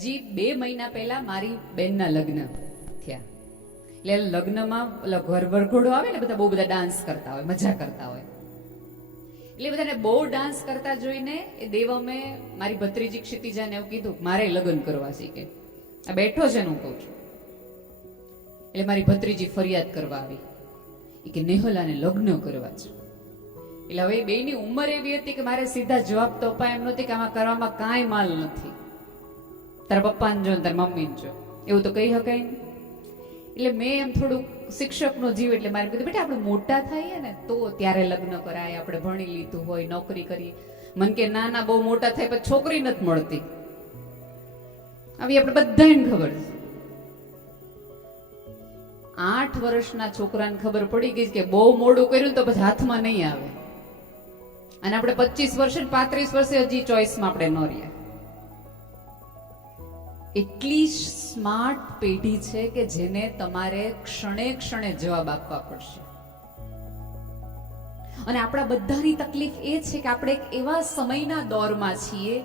હજી 2 મહિના પહેલા મારી બેનના લગ્ન થયા. એટલે લગ્નમાં ઘર વરઘોડો આવે ને, બધા બહુ બધા ડાન્સ કરતા હોય, મજા કરતા હોય. એટલે બધાને બહુ ડાન્સ કરતા જોઈને એ દેવમે મારી ભત્રીજી ક્ષિતિજાને એવું કીધું, મારે લગ્ન કરવા છે કે આ બેઠો છે ને હું કહું છું. એટલે મારી ભત્રીજી ફરિયાદ કરવા આવી કે નેહલાને લગ્ન કરવા છે. એટલે હવે બેની ઉંમર એવી હતી કે મારે સીધા જવાબ તો અપાય એમ નહોતી કે આમાં કરવામાં કાંઈ માલ નથી, તારા પપ્પાને જો તારા મમ્મીને જો, એવું તો કહી શકાય ને. એટલે મેં એમ થોડુંક શિક્ષકનો જીવ, એટલે મારે કીધું બેટા આપણે મોટા થઈએ ને તો ત્યારે લગ્ન કરાય, આપણે ભણી લીધું હોય, નોકરી કરીએ. મન કે ના ના, બહુ મોટા થાય પછી છોકરી નથી મળતી. આવી આપણે બધાને ખબર છે. 8 વર્ષના છોકરાને ખબર પડી ગઈ કે બહુ મોડું કર્યું તો પછી હાથમાં નહીં આવે, અને આપણે 25 વર્ષે 35 વર્ષે હજી ચોઈસમાં આપણે ન રહ્યા. એટલી સ્માર્ટ પેઢી છે કે જેને તમારે ક્ષણે ક્ષણે જવાબ આપવા પડશે. અને આપણા બધાની તકલીફ એ છે કે આપણે એક એવા સમયના દોરમાં છીએ,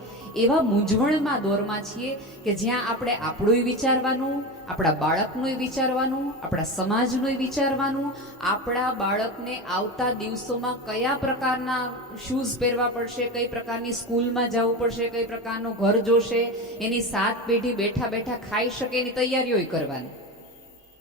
એવા મૂંઝવણમાં દોરમાં છીએ કે જ્યાં આપણે આપણું વિચારવાનું, આપણા બાળકનું વિચારવાનું, આપણા સમાજનું વિચારવાનું, આપણા બાળકને આવતા દિવસોમાં કયા પ્રકારના શૂઝ પહેરવા પડશે, કઈ પ્રકારની સ્કૂલમાં જવું પડશે, કઈ પ્રકારનું ઘર જોશે, એની 7 પેઢી બેઠા બેઠા ખાઈ શકે એની તૈયારીઓ કરવાની.